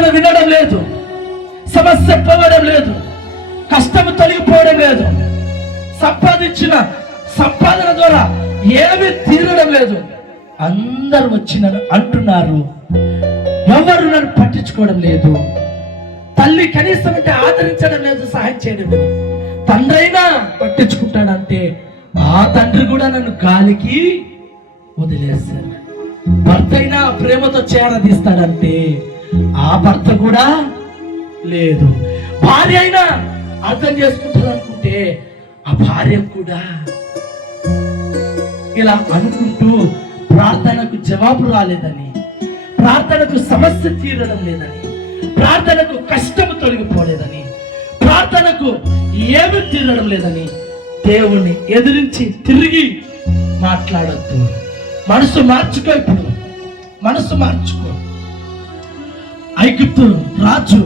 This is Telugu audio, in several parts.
ప్రార్థన వినడం లేదు, సమస్య పోవడం లేదు, కష్టము తొలగిపోవడం లేదు, సంపాదించిన సంపాదన ద్వారా ఏమీ తీరడం లేదు. అందరూ వచ్చి నన్ను అంటున్నారు, ఎవరు నన్ను పట్టించుకోవడం లేదు. తల్లి కనీసం అంటే ఆదరించడం లేదు, సహాయం చేయడం లేదు. తండ్రి అయినా పట్టించుకుంటాడంటే ఆ తండ్రి కూడా నన్ను గాలికి వదిలేశారు. భర్త అయినా ప్రేమతో చేరదీస్తాడంటే ఆ భర్త కూడా లేదు. భార్య అయినా అర్థం చేసుకుంటాడు అనుకుంటే ఆ భార్య కూడా ఇలా అనుకుంటూ ప్రార్థనకు జవాబు రాలేదని, ప్రార్థనకు సమస్య తీరడం లేదని, ప్రార్థనకు కష్టము తొలగిపోలేదని, ప్రార్థనకు ఏమి తీరడం లేదని దేవుణ్ణి ఎదిరించి తిరిగి మాట్లాడద్దు. మనసు మార్చుకో, ఇప్పుడు మనసు మార్చుకో. ఐగుప్తు రాజు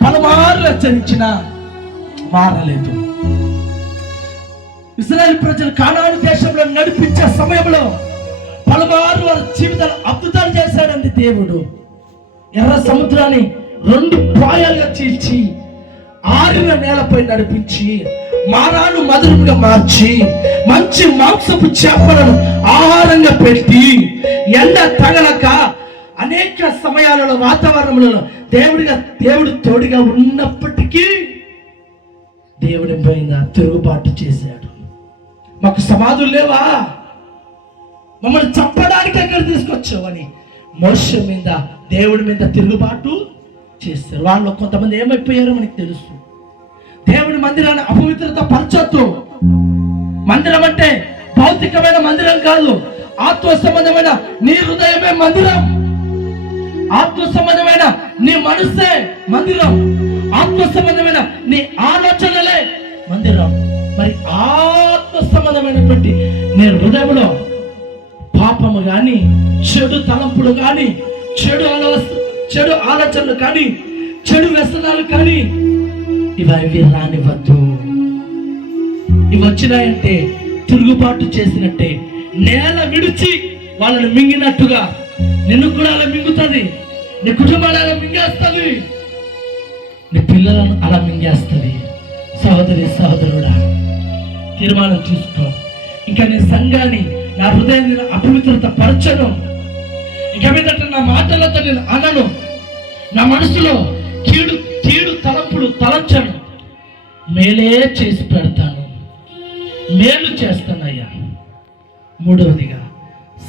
పలుమార్లు హెచ్చరించినా మారలేదు. ఇశ్రాయేలు ప్రజలు కానాను దేశంలో నడిపించే సమయంలో పలుమార్లు వారి జీవితాలు అద్భుతాలు చేశాడండి దేవుడు. ఎర్ర సముద్రాన్ని 2 పాయలుగా చీల్చి ఆరిన నేలపై నడిపించి మారాను మధురంగా మార్చి మంచి మాంసపు చేపలను ఆహారంగా పెట్టి ఎండ తగలక అనేక సమయాలలో వాతావరణంలో దేవుడు తోడుగా ఉన్నప్పటికీ దేవుడి పైన తిరుగుబాటు చేశాడు. మాకు సమాధులు లేవా, మమ్మల్ని చంపడానికి ఎక్కడ తీసుకొచ్చావని మోషే మీద దేవుడి మీద తిరుగుబాటు చేశారు. వాళ్ళు కొంతమంది ఏమైపోయారో మనకు తెలుసు. దేవుడి మందిరాన్ని అపవిత్రత పరచొద్దు. మందిరం అంటే భౌతికమైన మందిరం కాదు, ఆత్మ సంబంధమైన నీ హృదయమే మందిరం, ఆత్మ సంబంధమైన నీ మనస్సే మందిరం, ఆత్మ సంబంధమైన నీ ఆలోచనలే మందిరం. మరి ఆత్మ సంబంధమైనటువంటి నీ హృదయంలో పాపము కానీ, చెడు తలంపులు కానీ, చెడు ఆలోచనలు కానీ, చెడు వ్యసనాలు కానీ ఇవి రానివ్వద్దు. ఇవి వచ్చినాయంటే తిరుగుబాటు చేసినట్టే. నేల విడిచి వాళ్ళని మింగినట్టుగా నిన్ను కూడా అలా మింగుతుంది, నీ కుటుంబాన్ని అలా మింగేస్తుంది, నీ పిల్లలను అలా మింగేస్తుంది. సహోదరి సహోదరుడా, తీర్మానం తీసుకో. ఇంకా నీ సంఘాన్ని, నా హృదయాన్ని అపవిత్రత పరచను. ఇక మీదట నా మాటలతో నేను అనను, నా మనసులో కీడు తలంపులు తలంచను. మేలే చేసి పెడతాను, మేలు చేస్తానయ్యా. 3వదిగా,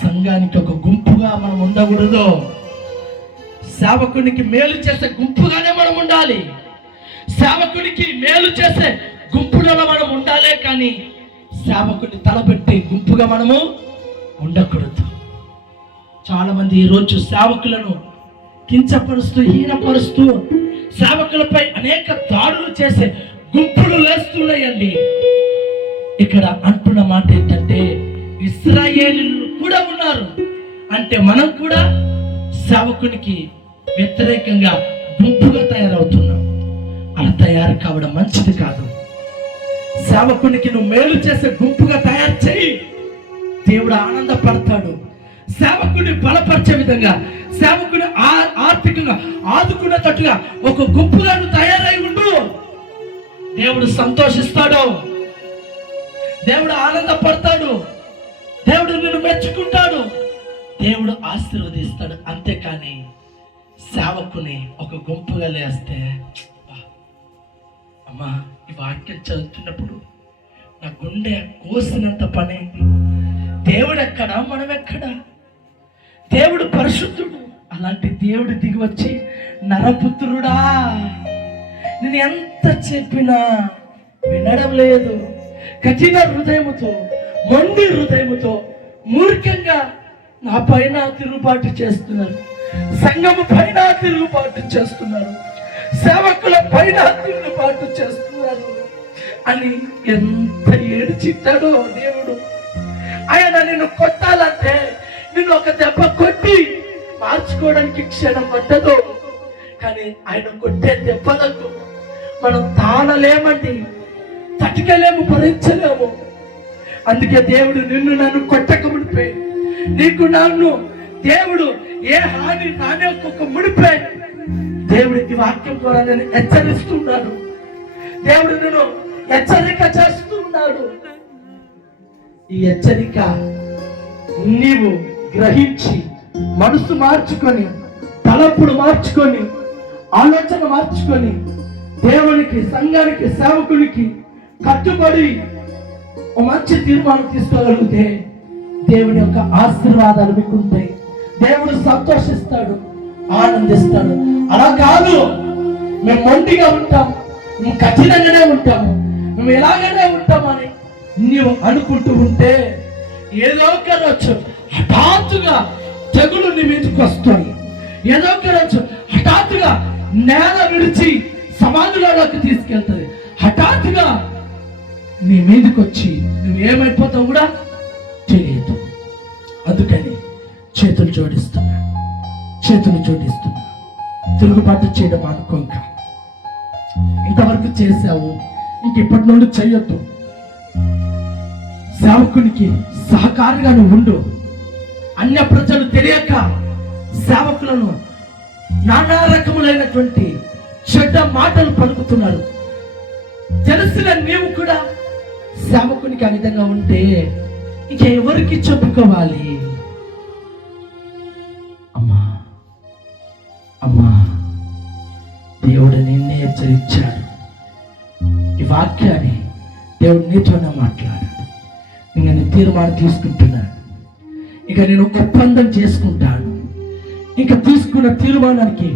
సంఘానికి ఒక గుంపుగా మనం ఉండకూడదు. సేవకునికి మేలు చేసే గుంపుగానే మనం ఉండాలి. సేవకునికి మేలు చేసే గుంపులలో మనం ఉండాలే కానీ సేవకుని తలపెట్టి గుంపుగా మనము ఉండకూడదు. చాలా మంది ఈరోజు సేవకులను కించపరుస్తూ, హీనపరుస్తూ, సేవకులపై అనేక దాడులు చేసే గుంపులు లేస్తున్నాయండి. ఇక్కడ అంటున్న మాట ఏంటంటే, ఇశ్రాయేలీయులు కూడా ఉన్నారు అంటే మనం కూడా సేవకునికి వ్యతిరేకంగా గుంపుగా తయారవుతున్నాం. అలా తయారు కావడం మంచిది కాదు. సేవకునికి నువ్వు మేలు చేసే గుంపుగా తయారు చేయి, దేవుడు ఆనందపడతాడు. సేవకుని బలపరిచే విధంగా, సేవకుని ఆర్థికంగా ఆదుకునేటట్టుగా ఒక గుంపుగా నువ్వు తయారై ఉండు. దేవుడు సంతోషిస్తాడు, దేవుడు ఆనందపడతాడు, దేవుడు నిన్ను మెచ్చుకుంటాడు, దేవుడు ఆశీర్వదిస్తాడు. అంతేకాని సేవకుని ఒక గుంపుగా లేస్తే, అమ్మా ఈ వాక్యం చదువుతున్నప్పుడు నా గుండె కోసినంత పని. దేవుడు ఎక్కడా, మనం ఎక్కడా? దేవుడు పరిశుద్ధుడు. అలాంటి దేవుడు దిగి వచ్చి, నరపుత్రుడా నేను ఎంత చెప్పినా వినడం లేదు, కఠిన హృదయముతో, మొండి హృదయముతో, మూర్ఖంగా నా పైన తిరుగుబాటు చేస్తున్నారు, సంఘము పైన తిరుగుబాటు చేస్తున్నారు, సేవకుల పైన తిరుగుబాటు చేస్తున్నారు అని ఎంత ఏడ్చిట్టాడో దేవుడు. ఆయన నిన్ను కొట్టాలంటే నిన్ను ఒక దెబ్బ కొట్టి మార్చుకోవడానికి క్షణం పట్టదు. కానీ ఆయన కొట్టే దెబ్బలకు మనం తాళలేమండి, తట్టుకలేము, భరించలేము. అందుకే దేవుడు నిన్ను నన్ను కొట్టక ముడిపే, నీకు నన్ను దేవుడు ఏ హాని రానివ్వక ముడిపే దేవుడికి వాక్యం ద్వారా నేను హెచ్చరిస్తున్నాడు. దేవుడు నేను హెచ్చరిక చేస్తున్నాడు. ఈ హెచ్చరిక నీవు గ్రహించి మనసు మార్చుకొని, తలపుడు మార్చుకొని, ఆలోచన మార్చుకొని, దేవునికి, సంఘానికి, సేవకునికి కట్టుబడి ఒక మంచి తీర్మానం తీసుకోగలిగితే దేవుని యొక్క ఆశీర్వాదాలు మీకు ఉంటాయి. దేవుడు సంతోషిస్తాడు, ఆనందిస్తాడు. అలా కాదు మేము మొండిగా ఉంటాం, మేము కఠినంగానే ఉంటాము, మేము ఎలాగనే ఉంటామని నీవు అనుకుంటూ ఉంటే ఏదో ఒక రోజు హఠాత్తుగా తెగులు నీ మీదకి వస్తాయి. ఏదో ఒక రోజు హఠాత్తుగా నేల విడిచి సమాధులలోకి తీసుకెళ్తుంది. హఠాత్తుగా నీ మీదకి వచ్చి నువ్వేమైపోతావు కూడా తెలియదు. అందుకని చేతులు జోడిస్తున్నా. తిరుగుబాటు చేయడం అనుకో. ఇంతవరకు చేశావు, ఇంకెప్పటి నుండి చెయ్యొద్దు. సేవకునికి సహకారిగా నువ్వు ఉండు. అన్య ప్రజలు తెలియక సేవకులను నానా రకములైనటువంటి చెడ్డ మాటలు పలుకుతున్నారు. తెలిసిన నీవు కూడా సేవకునికి ఆ విధంగా ఉంటే ఇంక ఎవరికి చెప్పుకోవాలి? అమ్మా దేవుడు నిన్నే హెచ్చరించాడు. ఈ వాక్యాన్ని దేవుడు నీతోనే మాట్లాడాడు. ఇంకా నేను తీర్మానం తీసుకుంటున్నాను. ఇక నేను ఒప్పందం చేసుకుంటాను. ఇంకా తీసుకున్న తీర్మానానికి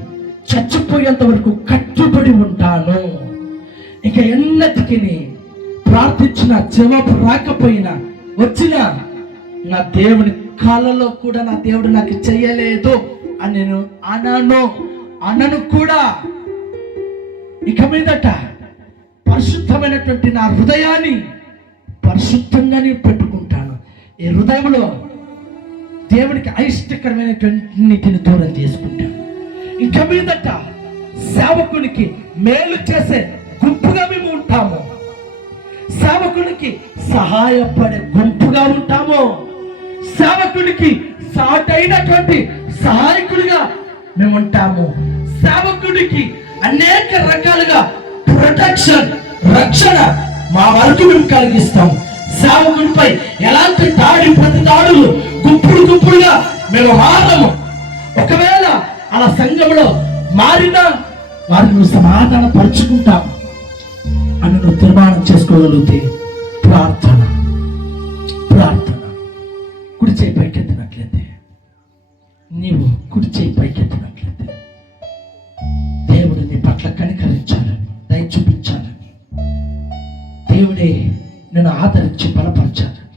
చచ్చిపోయేంత వరకు కట్టుబడి ఉంటాను. ఇక ఎన్నటికి ప్రార్థించిన జవాబు రాకపోయినా వచ్చినా నా దేవుని కాళ్ళలో కూడా నా దేవుడు నాకు చెయ్యలేదు అని నేను అనను కూడా. ఇక మీదట పరిశుద్ధమైనటువంటి నా హృదయాన్ని పరిశుద్ధంగానే పెట్టుకుంటాను. ఈ హృదయంలో దేవునికి అయిష్టకరమైనటువంటిని దూరం చేసుకుంటాను. ఇక మీదట సేవకునికి మేలు చేసే గుంపుగా మేము ఉంటాము. సేవకునికి సహాయపడే గుంపుగా ఉంటాము. సేవకునికి సాటైనటువంటి సహాయకుడిగా మేము ఉంటాము. సేవకుడికి అనేక రకాలుగా ప్రొటెక్షన్, రక్షణ మా వరకు మేము కలిగిస్తాము. సేవకుడిపై ఎలాంటి ప్రతి దాడులు గుంపులుగా మేము మారము. ఒకవేళ అలా సంఘంలో మారినా వారిని సమాధాన పరుచుకుంటాము అని నువ్వు తీర్మానం చేసుకోగలిగితే ప్రార్థన కుడి చేయి పైకెత్తినట్లయితే, నీవు కుడి చేయి పైకెత్తినట్లయితే దేవుడు నీ పట్ల కనికరించాలని, దయ చూపించాలని, దేవుడే నేను ఆదరించి బలపరచాలని,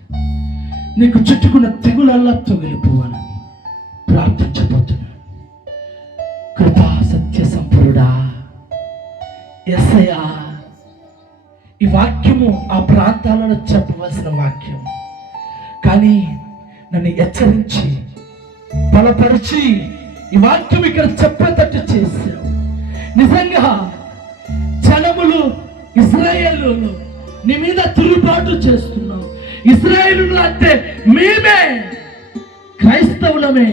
నీకు చుట్టుకున్న తెగులల్లా తొగిలిపోవాలని ప్రార్థించబోతున్నాను. కృపా సత్య సంపూర్ణుడా యేసయ్యా, ఈ వాక్యము ఆ ప్రాంతాలలో చెప్పవలసిన వాక్యం, కానీ నన్ను హెచ్చరించి బలపరిచి ఈ వాక్యం ఇక్కడ చెప్పేటట్టు చేశావు. నిజంగా జనములు ఇశ్రాయేలు నీ మీద తిరుగుబాటు చేస్తున్నావు. ఇశ్రాయేలు అంటే మేమే, క్రైస్తవులమే,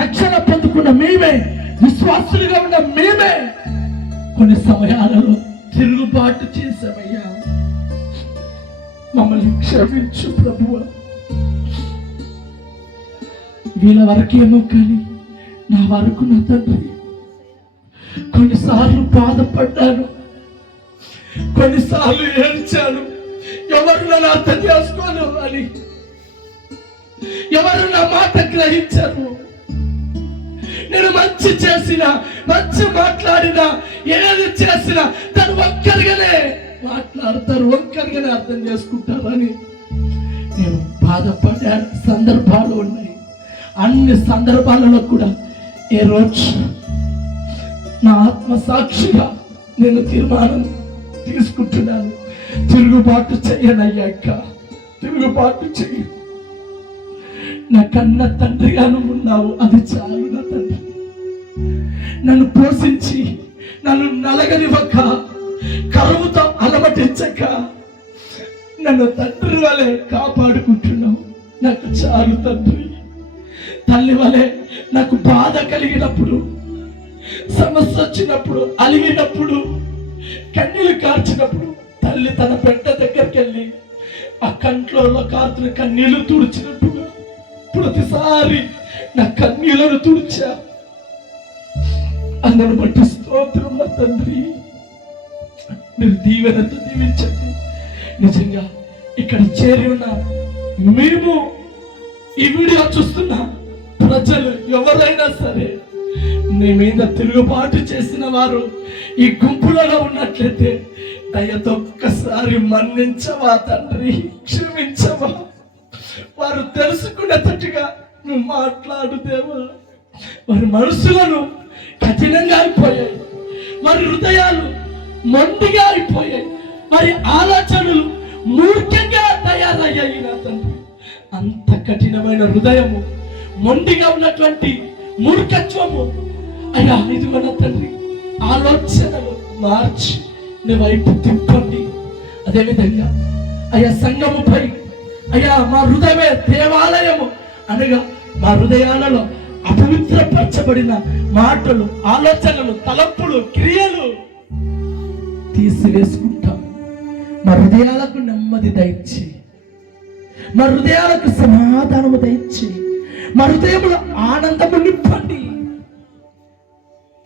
రక్షణ పొందుకున్న మేమే, విశ్వాసులుగా ఉన్న మేమే కొన్ని సమయాలలో తిరుగుబాటు చేశామయ్యా. మమ్మల్ని క్షమించు ప్రభువా. వీళ్ళ వరకేమో కానీ నా వరకు నా తండ్రి కొన్నిసార్లు బాధపడ్డాను, కొన్నిసార్లు ఏడ్చాను. ఎవరు నన్ను అర్థం చేసుకోను అని, ఎవరు నా మాట గ్రహించరు. నేను మంచి చేసినా, మంచి మాట్లాడినా, ఏది చేసినా తను ఒక్కరిగానే మాట్లాడతారు, ఒక్కరిగానే అర్థం చేసుకుంటారని నేను బాధపడే సందర్భాలు ఉన్నాయి. అన్ని సందర్భాలలో కూడా ఏ రోజు నా ఆత్మ సాక్షిగా నేను తీర్మానం తీసుకుంటున్నాను, తిరుగుబాటు చెయ్యనయ్యాక, తిరుగుబాటు చెయ్యి. నా కన్న తండ్రిగా నువ్వు ఉన్నావు, అది చాలు నా తండ్రి. నన్ను పోషించి నన్ను నలగనివ్వక, కరువుతో అలమటించక నన్ను తండ్రి వలె కాపాడుకుంటున్నావు. నాకు చాలు తండ్రి. తల్లి వలె నాకు బాధ కలిగినప్పుడు సమస్య వచ్చినప్పుడు, అలిగినప్పుడు, కన్నీళ్లు కార్చినప్పుడు తల్లి తన బిడ్డ దగ్గరికి వెళ్ళి ఆ కంట్లో కారుతున్న కన్నీళ్లు తుడిచినట్టుగా ప్రతిసారి నా కన్నీళ్లను తుడిచా. అందరిని బట్టి స్తోత్రం నా తండ్రి. మీరు దీవెనతో దీవించండి. నిజంగా ఇక్కడ చేరి ఉన్న మేము, ఈ వీడియో చూస్తున్న ప్రజలు ఎవరైనా సరే నీ మీద తిరుగుబాటు చేసిన వారు ఈ గుంపులలో ఉన్నట్లయితే దయతో ఒక్కసారి మన్నించవా తండ్రి, క్షమించవా. వారు తెలుసుకునేటట్టుగా నువ్వు మాట్లాడు దేవా. వారి మనసులను కఠినంగా అయిపోయాయి, వారి హృదయాలు మొండిగా అయిపోయాయి, వారి ఆలోచనలు మూర్ఖంగా తయారయ్యాయి నా తండ్రి. అంత కఠినమైన హృదయము, మొండిగా ఉన్నటువంటి మూర్ఖత్వము అయ్యా, ఇదిగో నా తండ్రి, ఆలోచనలు మార్చి నీ వైపు తిప్పండి. అదేవిధంగా అయ్యా సంఘముపై అయ్యా మా హృదయమే దేవాలయము అనగా మా హృదయాలలో అపవిత్రపరచబడిన మాటలు, ఆలోచనలు, తలంపులు, క్రియలు తీసివేసుకుంటాం. మా హృదయాలకు నెమ్మది దయచి, మా హృదయాలకు సమాధానము దయచి, మా హృదయములో ఆనందము నింపండి.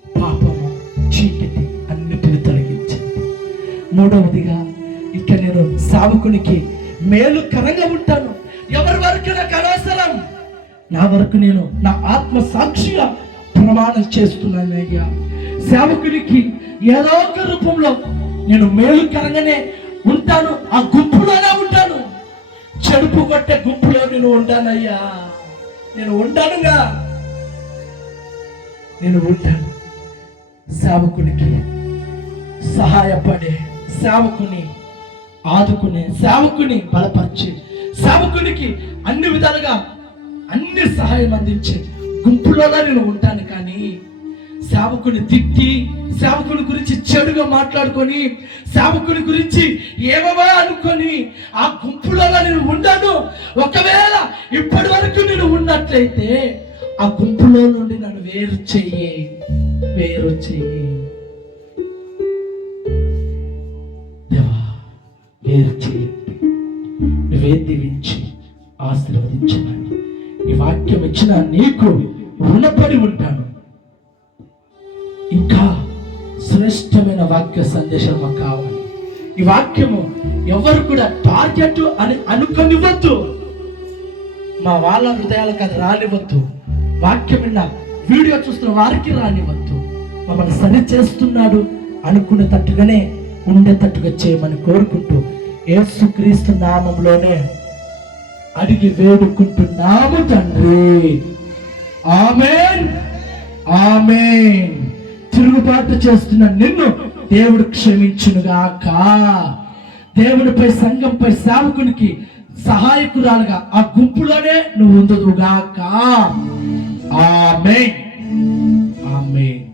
పాపము, చీకటి అన్నిటిని తొలగించండి. మూడవదిగా ఇక నేను సేవకునికి మేలు కరంగా ఉంటాను. ఎవరి వరకు నాకు అనవసరం, నా వరకు నేను నా ఆత్మ సాక్షిగా ప్రమాణం చేస్తున్నాను అయ్యా. సేవకునికి ఏదో ఒక రూపంలో నేను మేలుకరంగానే ఉంటాను, ఆ గుంపులోనే ఉంటాను. చెడుపు కొట్టే గుంపులో నేను ఉంటానయ్యా, నేను ఉంటానుగా, నేను ఉంటాను. సేవకునికి సహాయపడే, సేవకుని ఆదుకునే, సేవకుని బలపరిచే, సేవకునికి అన్ని విధాలుగా అన్ని సహాయం అందించే గుంపులోనే నేను ఉంటాను. కానీ సేవకుని తిట్టి, సేవకుని గురించి చెడుగా మాట్లాడుకొని, సేవకుని గురించి ఏమవా అనుకొని ఆ గుంపులో నేను ఉండను. ఒకవేళ ఇప్పటి వరకు నేను ఉన్నట్లయితే ఆ గుంపులో నుండి నన్ను వేరు చెయ్యి. దేవా, వేరు చేయండి. నువ్వే దీవించి ఆశీర్వదించమని ఈ వాక్యం ఇచ్చిన నీకు రుణపడి ఉంటాను. ఇంకా శ్రేష్టమైన వాక్య సందేశం మాకు కావాలి. ఈ వాక్యము ఎవరు కూడా టార్గెట్ అని అనుకోనివ్వద్దు. మా వాళ్ళ హృదయాలకు అది రానివ్వద్దు. వాక్యం విన్న వీడియో చూస్తున్న వారికి రానివ్వద్దు. మమ్మల్ని సరి చేస్తున్నాడు అనుకునేటట్టుగానే ఉండేటట్టుగా చేయమని కోరుకుంటూ యేసుక్రీస్తు నామంలోనే అడిగి వేడుకుంటున్నాము తండ్రి. ఆమేన్, ఆమేన్. తిరుగుబాటు చేస్తున్న నిన్ను దేవుడు క్షమించునుగాక. దేవునిపై, సంఘంపై, సేవకునికి సహాయకురాలుగా ఆ గుంపులోనే నువ్వు ఉందుగాక. ఆమేన్, ఆమేన్.